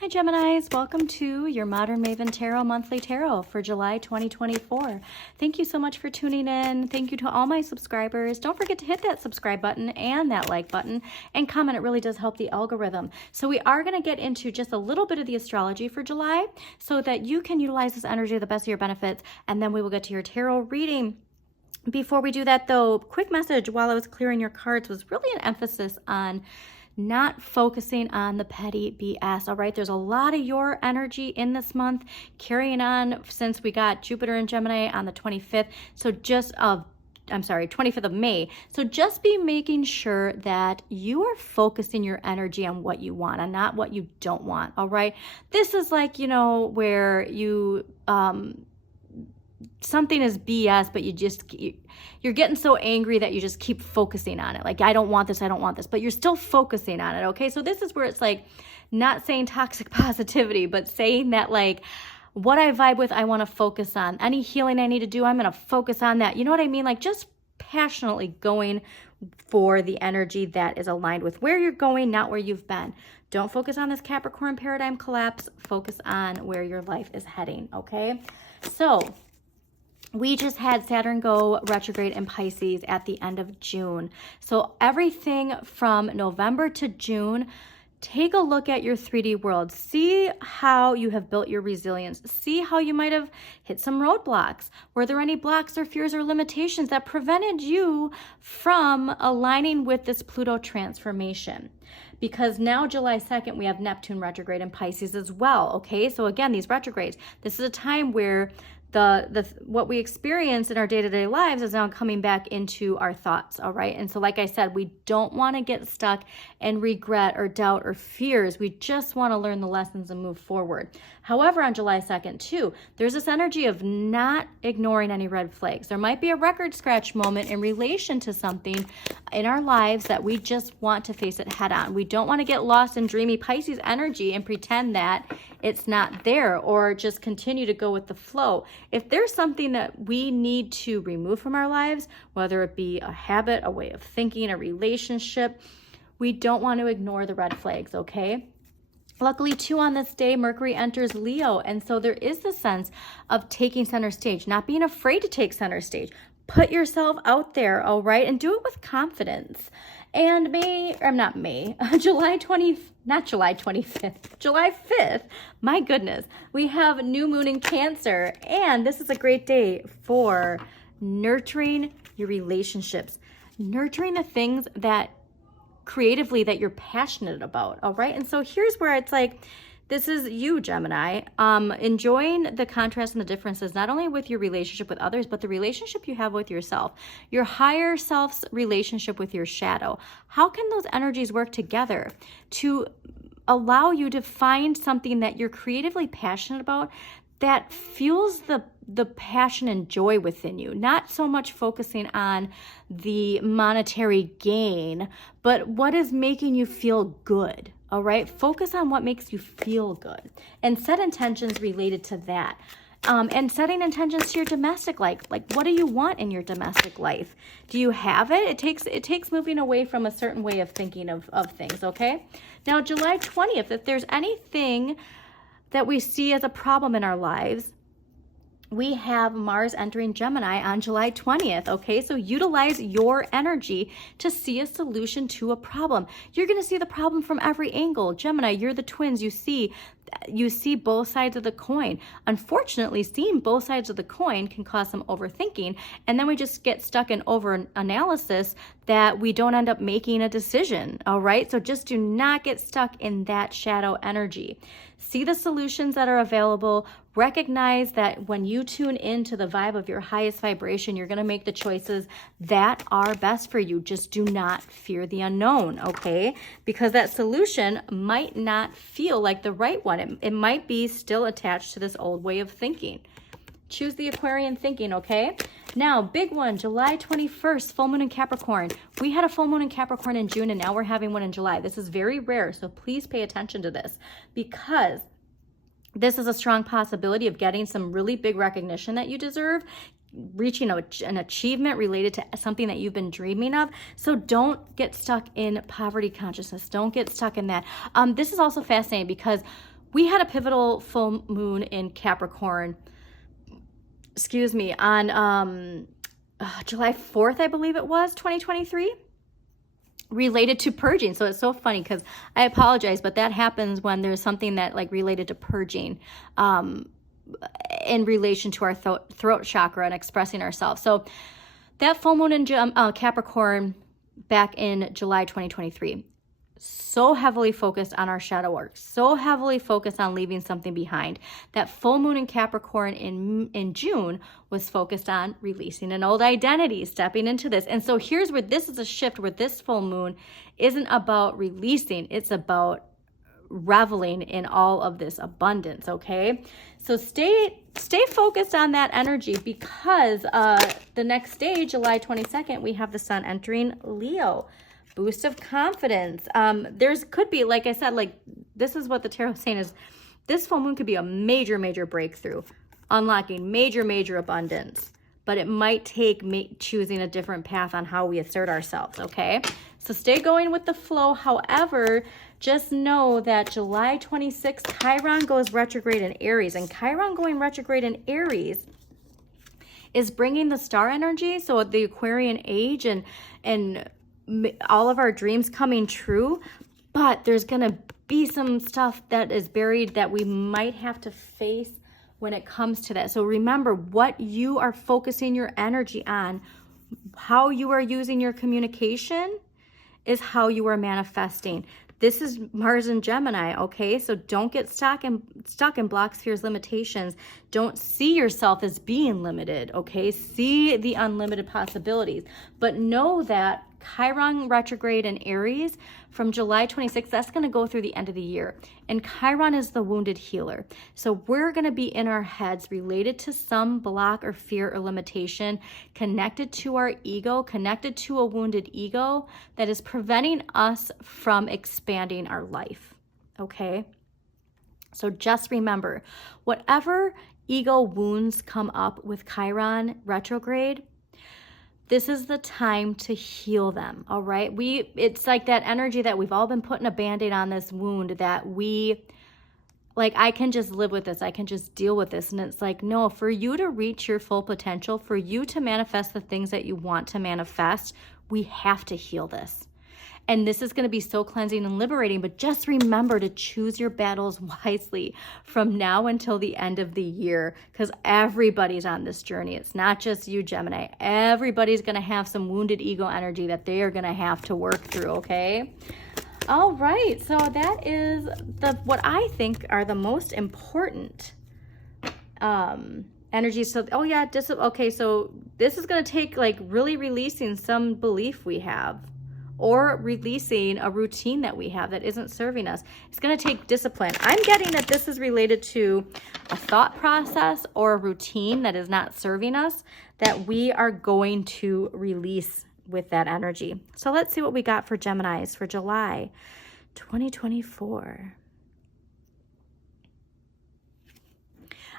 Hi Geminis, welcome to your Modern Maven Tarot Monthly Tarot for July 2024. Thank you so much for tuning in. Thank you to all my subscribers. Don't forget to hit that subscribe button and that like button and comment. It really does help the algorithm. So we are going to get into just a little bit of the astrology for July so that you can utilize this energy to the best of your benefits, and then we will get to your tarot reading. Before we do that though, quick message while I was clearing your cards was really an emphasis on not focusing on the petty BS, all right? There's a lot of your energy in this month carrying on since we got Jupiter in Gemini on the 25th. So 25th of May. So just be making sure that you are focusing your energy on what you want and not what you don't want, all right? This is like, where you, something is BS, but you're getting so angry that you just keep focusing on it. Like, I don't want this, but you're still focusing on it, okay? So this is where it's like, not saying toxic positivity, but saying that like, what I vibe with, I want to focus on. Any healing I need to do, I'm going to focus on that. You know what I mean? Like, just passionately going for the energy that is aligned with where you're going, not where you've been. Don't focus on this Capricorn paradigm collapse. Focus on where your life is heading, okay? So we just had Saturn go retrograde in Pisces at the end of June. So everything from November to June, take a look at your 3D world. See how you have built your resilience. See how you might have hit some roadblocks. Were there any blocks or fears or limitations that prevented you from aligning with this Pluto transformation? Because now July 2nd, we have Neptune retrograde in Pisces as well, okay? So again, these retrogrades, this is a time where what we experience in our day-to-day lives is now coming back into our thoughts, all right? And so like I said, we don't want to get stuck in regret or doubt or fears. We just want to learn the lessons and move forward. However, on July 2nd too, there's this energy of not ignoring any red flags. There might be a record scratch moment in relation to something in our lives that we just want to face it head on. We don't want to get lost in dreamy Pisces energy and pretend that it's not there or just continue to go with the flow. If there's something that we need to remove from our lives, whether it be a habit, a way of thinking, a relationship, we don't want to ignore the red flags, okay? Luckily, too, on this day, Mercury enters Leo, and so there is the sense of taking center stage, not being afraid to take center stage. Put yourself out there, all right, and do it with confidence. And July 5th, my goodness, we have new moon in Cancer, and this is a great day for nurturing your relationships, nurturing the things that creatively that you're passionate about, all right? And so here's where it's like, this is you, Gemini, enjoying the contrast and the differences, not only with your relationship with others, but the relationship you have with yourself, your higher self's relationship with your shadow. How can those energies work together to allow you to find something that you're creatively passionate about that fuels the passion and joy within you, not so much focusing on the monetary gain, but what is making you feel good, all right? Focus on what makes you feel good and set intentions related to that. And setting intentions to your domestic life, like what do you want in your domestic life? Do you have it? It takes moving away from a certain way of thinking of things, okay? Now, July 20th, if there's anything that we see as a problem in our lives, we have Mars entering Gemini on July 20th, okay? So utilize your energy to see a solution to a problem. You're going to see the problem from every angle. Gemini, you're the twins. You see both sides of the coin. Unfortunately, seeing both sides of the coin can cause some overthinking, and then we just get stuck in over analysis that we don't end up making a decision, all right? So just do not get stuck in that shadow energy. See the solutions that are available. Recognize that when you tune into the vibe of your highest vibration, you're going to make the choices that are best for you. Just do not fear the unknown, okay? Because that solution might not feel like the right one. It might be still attached to this old way of thinking. Choose the Aquarian thinking, okay? Now, big one, July 21st, full moon in Capricorn. We had a full moon in Capricorn in June, and now we're having one in July. This is very rare, so please pay attention to this, because this is a strong possibility of getting some really big recognition that you deserve, reaching an achievement related to something that you've been dreaming of. So don't get stuck in poverty consciousness. Don't get stuck in that. This is also fascinating because we had a pivotal full moon in Capricorn, on July 4th, I believe it was, 2023, related to purging. So it's so funny because I apologize, but that happens when there's something that like related to purging in relation to our throat chakra and expressing ourselves. So that full moon in Capricorn back in July 2023, so heavily focused on our shadow work, so heavily focused on leaving something behind. That full moon in Capricorn in June was focused on releasing an old identity, stepping into this. And so here's where this is a shift, where this full moon isn't about releasing, it's about reveling in all of this abundance, okay? So stay focused on that energy, because the next day, July 22nd, we have the sun entering Leo. Boost of confidence. There's could be, like I said, like this is what the tarot is saying, is this full moon could be a major, major breakthrough, unlocking major, major abundance. But it might take choosing a different path on how we assert ourselves, okay? So stay going with the flow. However, just know that July 26th, Chiron goes retrograde in Aries. And Chiron going retrograde in Aries is bringing the star energy, so the Aquarian age and all of our dreams coming true. But there's going to be some stuff that is buried that we might have to face when it comes to that. So remember, what you are focusing your energy on, how you are using your communication, is how you are manifesting. This is Mars and Gemini, okay? So don't get stuck in blocks, fears, limitations. Don't see yourself as being limited, okay? See the unlimited possibilities. But know that Chiron retrograde in Aries from July 26th, that's going to go through the end of the year. And Chiron is the wounded healer. So we're going to be in our heads related to some block or fear or limitation, connected to our ego, connected to a wounded ego that is preventing us from expanding our life, okay? So just remember, whatever ego wounds come up with Chiron retrograde, this is the time to heal them, all right? It's like that energy that we've all been putting a Band-Aid on this wound, that I can just live with this, I can just deal with this. And it's like, no, for you to reach your full potential, for you to manifest the things that you want to manifest, we have to heal this. And this is going to be so cleansing and liberating, but just remember to choose your battles wisely from now until the end of the year, because everybody's on this journey. It's not just you, Gemini. Everybody's going to have some wounded ego energy that they are going to have to work through, okay? All right, so that is what I think are the most important energies. So, okay, so this is going to take like really releasing some belief we have, or releasing a routine that we have that isn't serving us. It's going to take discipline. I'm getting that this is related to a thought process or a routine that is not serving us, that we are going to release with that energy. So let's see what we got for Geminis for July 2024.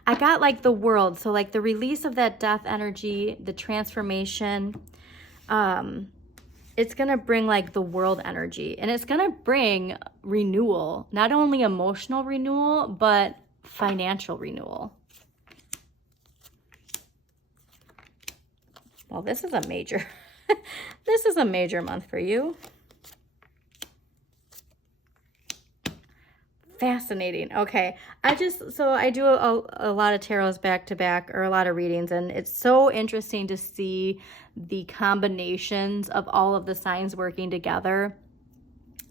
I got like the world. So like the release of that death energy, the transformation, it's going to bring like the world energy, and it's going to bring renewal, not only emotional renewal, but financial renewal. Well, this is a major, this is a major month for you. Fascinating. Okay. So I do a lot of tarots back to back, or a lot of readings, and it's so interesting to see the combinations of all of the signs working together.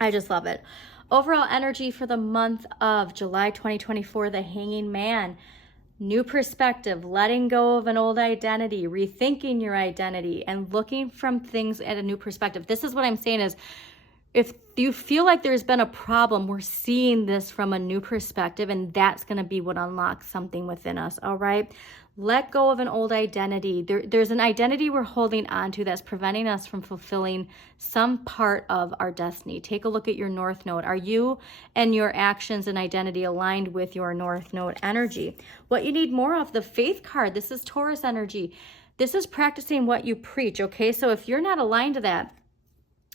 I just love it. Overall energy for the month of July 2024, the Hanging Man. New perspective, letting go of an old identity, rethinking your identity, and looking from things at a new perspective. This is what I'm saying is, if you feel like there's been a problem, we're seeing this from a new perspective, and that's going to be what unlocks something within us, all right? Let go of an old identity. There's an identity we're holding on to that's preventing us from fulfilling some part of our destiny. Take a look at your North Node. Are you and your actions and identity aligned with your North Node energy? What you need more of, the Faith card. This is Taurus energy. This is practicing what you preach, okay? So if you're not aligned to that,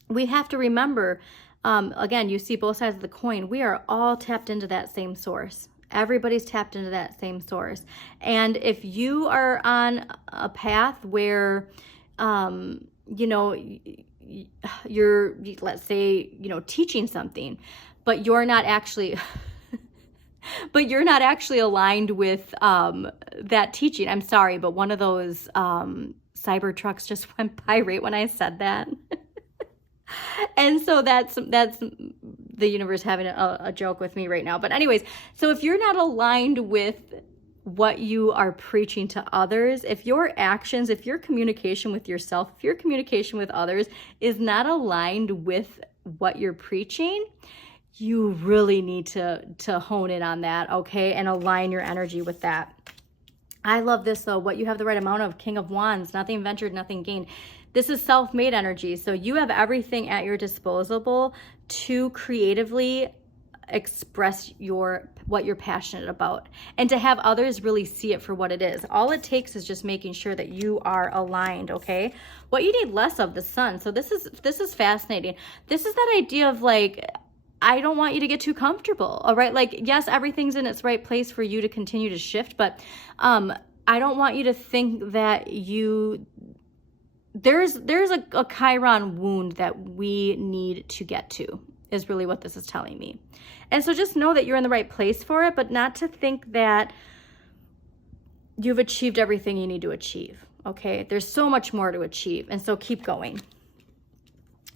we have to remember Again, you see both sides of the coin. We are all tapped into that same source. Everybody's tapped into that same source. And if you are on a path where, you know, you're, let's say, you know, teaching something, but you're not actually aligned with that teaching. I'm sorry, but one of those cyber trucks just went by right when I said that. And so that's the universe having a joke with me right now. But anyways, so if you're not aligned with what you are preaching to others, if your actions, if your communication with yourself, if your communication with others is not aligned with what you're preaching, you really need to hone in on that, okay? And align your energy with that. I love this though. What you have the right amount of, King of Wands, nothing ventured, nothing gained. This is self-made energy. So you have everything at your disposal to creatively express what you're passionate about, and to have others really see it for what it is. All it takes is just making sure that you are aligned, okay? What you need less of, the Sun. So this is fascinating. This is that idea of like, I don't want you to get too comfortable, all right? Like, yes, everything's in its right place for you to continue to shift, but I don't want you to think that there's a Chiron wound that we need to get to, is really what this is telling me. And so just know that you're in the right place for it, but not to think that you've achieved everything you need to achieve, okay? There's so much more to achieve, and so keep going.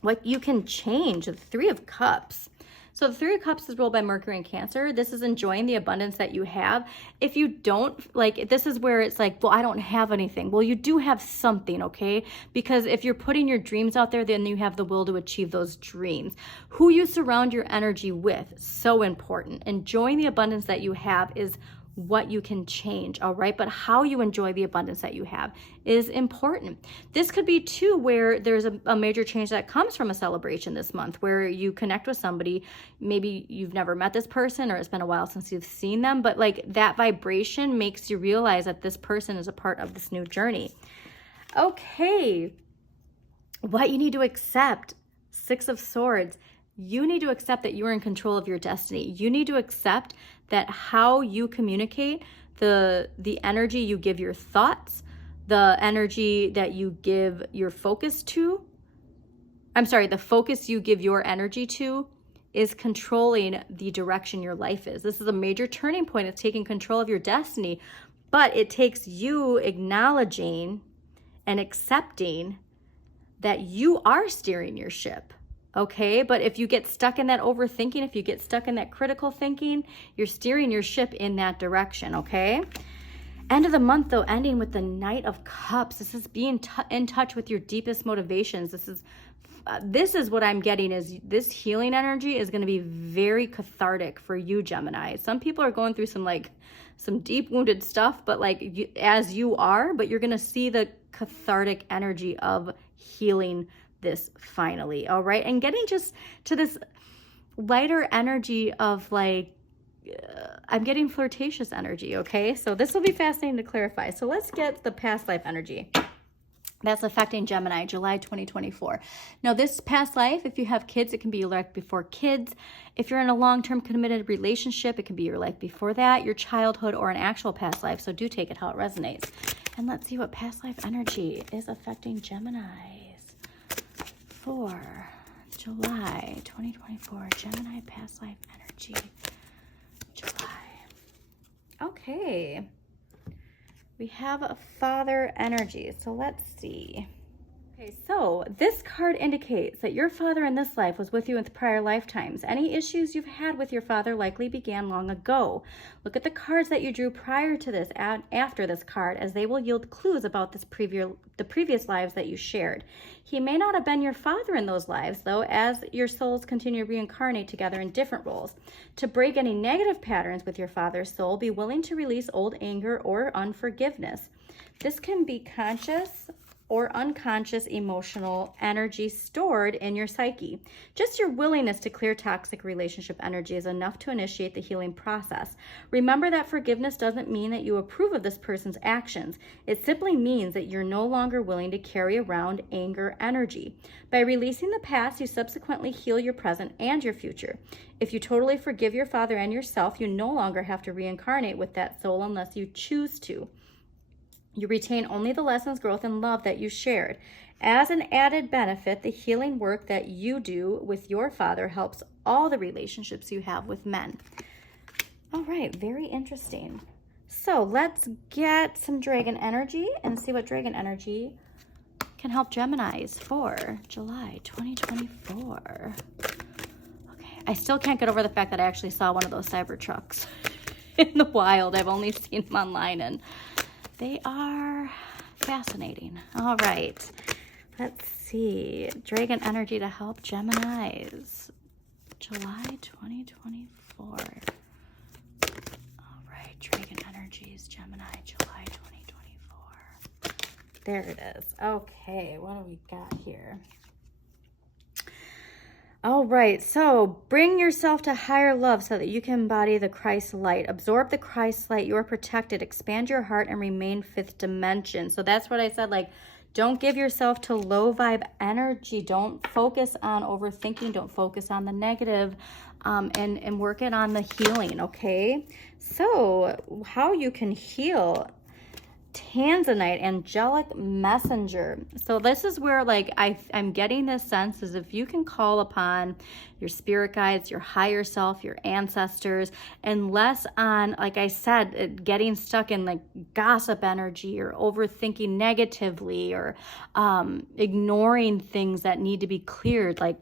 What you can change, the Three of Cups. So the Three of Cups is ruled by Mercury and Cancer. This is enjoying the abundance that you have. If you don't, like, this is where it's like, well, I don't have anything. Well, you do have something, okay? Because if you're putting your dreams out there, then you have the will to achieve those dreams. Who you surround your energy with, so important. Enjoying the abundance that you have is what you can change, all right? But how you enjoy the abundance that you have is important. This could be too where there's a major change that comes from a celebration this month, where you connect with somebody. Maybe you've never met this person, or it's been a while since you've seen them, but like that vibration makes you realize that this person is a part of this new journey. Okay, what you need to accept, Six of Swords. You need to accept that you are in control of your destiny. You need to accept that how you communicate, the energy you give your thoughts, the energy that you give your focus to, the focus you give your energy to is controlling the direction your life is. This is a major turning point. It's taking control of your destiny, but it takes you acknowledging and accepting that you are steering your ship. Okay, but if you get stuck in that overthinking, if you get stuck in that critical thinking, you're steering your ship in that direction, okay? End of the month, though, ending with the Knight of Cups. This is being in touch with your deepest motivations. This is what I'm getting, is this healing energy is going to be very cathartic for you, Gemini. Some people are going through some deep wounded stuff, but as you are, but you're going to see the cathartic energy of healing this finally, all right? And getting just to this lighter energy of I'm getting flirtatious energy, okay? So this will be fascinating to clarify. So let's get the past life energy that's affecting Gemini, July 2024. Now this past life, if you have kids, it can be your life before kids. If you're in a long-term committed relationship, it can be your life before that, your childhood, or an actual past life. So do take it how it resonates. And let's see what past life energy is affecting Gemini for July 2024. Gemini past life energy, July. Okay, we have a father energy, so let's see. Okay, so this card indicates that your father in this life was with you in prior lifetimes. Any issues you've had with your father likely began long ago. Look at the cards that you drew prior to this and after this card, as they will yield clues about the previous lives that you shared. He may not have been your father in those lives, though, as your souls continue to reincarnate together in different roles. To break any negative patterns with your father's soul, be willing to release old anger or unforgiveness. This can be conscious or unconscious emotional energy stored in your psyche. Just your willingness to clear toxic relationship energy is enough to initiate the healing process. Remember that forgiveness doesn't mean that you approve of this person's actions. It simply means that you're no longer willing to carry around anger energy. By releasing the past, you subsequently heal your present and your future. If you totally forgive your father and yourself, you no longer have to reincarnate with that soul unless you choose to. You retain only the lessons, growth, and love that you shared. As an added benefit, the healing work that you do with your father helps all the relationships you have with men. All right, very interesting. So let's get some dragon energy and see what dragon energy can help Geminis for July 2024. Okay, I still can't get over the fact that I actually saw one of those cyber trucks in the wild. I've only seen them online, and they are fascinating. All right, let's see. Dragon energy to help Geminis, July 2024. All right, Dragon energies, Gemini, July 2024. There it is. Okay, what do we got here? All right, so bring yourself to higher love so that you can embody the Christ light. Absorb the Christ light. You're protected. Expand your heart and remain fifth dimension. So that's what I said, like, don't give yourself to low vibe energy. Don't focus on overthinking. Don't focus on the negative, and work it on the healing, okay? So how you can heal: Tanzanite, angelic messenger. So this is where, like, I'm getting this sense is if you can call upon your spirit guides, your higher self, your ancestors, and less on, like I said, getting stuck in like gossip energy or overthinking negatively or ignoring things that need to be cleared, like,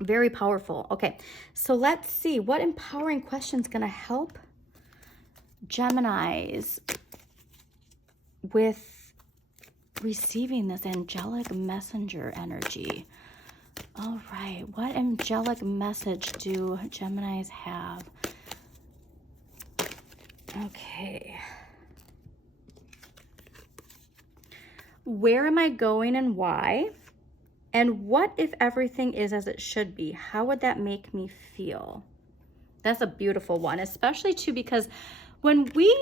very powerful. Okay, so let's see what empowering question's gonna help Geminis with receiving this angelic messenger energy. All right, what angelic message do Geminis have? Okay. Where am I going and why? And what if everything is as it should be? How would that make me feel? That's a beautiful one, especially too, because when we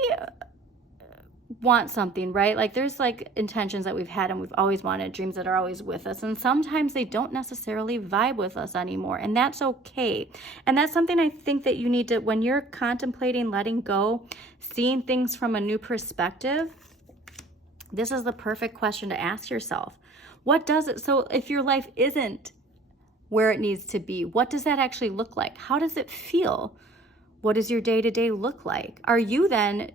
want something, right? Like, there's like intentions that we've had and we've always wanted, dreams that are always with us. And sometimes they don't necessarily vibe with us anymore. And that's okay. And that's something I think that you need to, when you're contemplating letting go, seeing things from a new perspective, this is the perfect question to ask yourself. What does it, so if your life isn't where it needs to be, what does that actually look like? How does it feel? What does your day-to-day look like? Are you then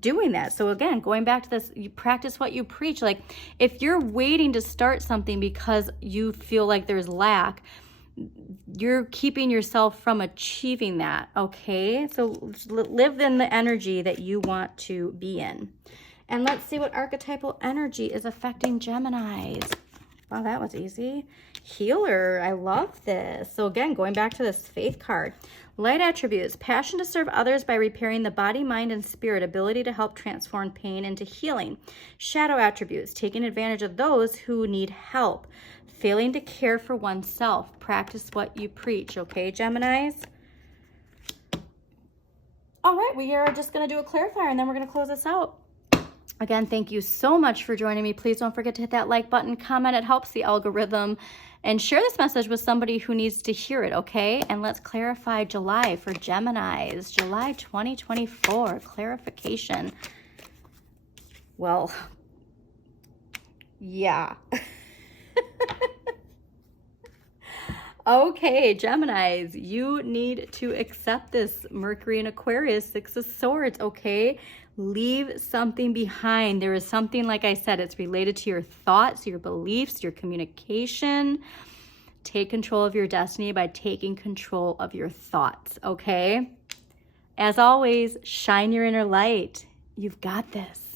doing that? So again, going back to this, you practice what you preach. Like, if you're waiting to start something because you feel like there's lack, you're keeping yourself from achieving that, okay? So live in the energy that you want to be in. And let's see what archetypal energy is affecting Geminis. Wow, that was easy. Healer, I love this. So again, going back to this faith card. Light attributes: passion to serve others by repairing the body, mind, and spirit, ability to help transform pain into healing. Shadow attributes: taking advantage of those who need help, failing to care for oneself. Practice what you preach, okay, Geminis? All right, we are just going to do a clarifier and then we're going to close this out. Again, thank you so much for joining me. Please don't forget to hit that like button, comment, it helps the algorithm, and share this message with somebody who needs to hear it, okay? And let's clarify July for Geminis. July 2024, clarification. Well, yeah. Okay, Geminis, you need to accept this. Mercury and Aquarius, Six of Swords, okay? Leave something behind. There is something, like I said, it's related to your thoughts, your beliefs, your communication. Take control of your destiny by taking control of your thoughts, okay? As always, shine your inner light. You've got this.